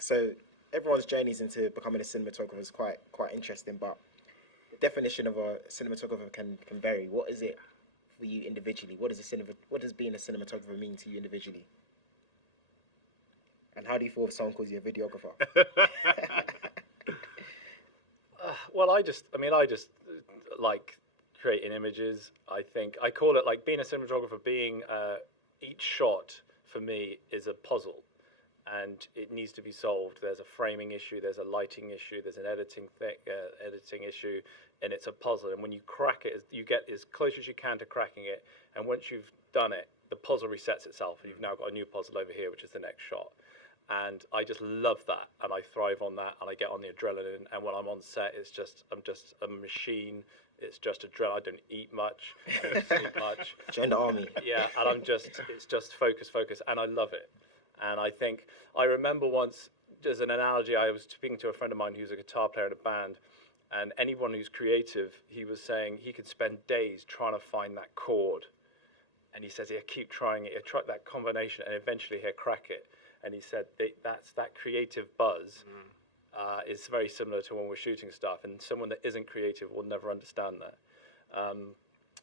so everyone's journeys into becoming a cinematographer is quite interesting, but the definition of a cinematographer can vary. What is it for you individually? What does being a cinematographer mean to you individually? And how do you feel if someone calls you a videographer? Well, I just like creating images. I think I call it like being a cinematographer. Being each shot for me is a puzzle, and it needs to be solved. There's a framing issue, there's a lighting issue, there's an editing issue, and it's a puzzle. And when you crack it, you get as close as you can to cracking it. And once you've done it, the puzzle resets itself, and you've now got a new puzzle over here, which is the next shot. And I just love that, and I thrive on that, and I get on the adrenaline. And when I'm on set, I'm just a machine. It's just adrenaline. I don't eat much, I don't sleep much. Join the army. Yeah, and it's just focus, and I love it. And I remember once, as an analogy, I was speaking to a friend of mine who's a guitar player in a band, and anyone who's creative, he was saying he could spend days trying to find that chord. And he says he'll keep trying it, he'll try that combination, and eventually he'll crack it. And he said that creative buzz is very similar to when we're shooting stuff, and someone that isn't creative will never understand that.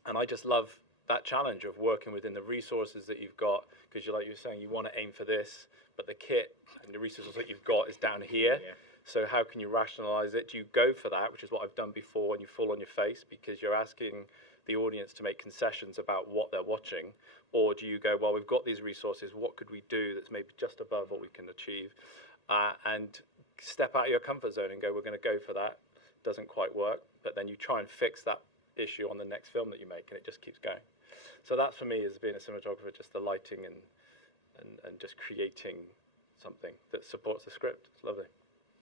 And I just love that challenge of working within the resources that you've got, because like you were saying, you want to aim for this, but the kit and the resources that you've got is down here. Yeah. So how can you rationalize it? Do you go for that, which is what I've done before, and you fall on your face because you're asking the audience to make concessions about what they're watching? Or do you go, well, we've got these resources, what could we do that's maybe just above what we can achieve? And step out of your comfort zone and go, we're going to go for that. Doesn't quite work, but then you try and fix that issue on the next film that you make, and it just keeps going. So that for me is being a cinematographer, just the lighting and just creating something that supports the script. It's lovely.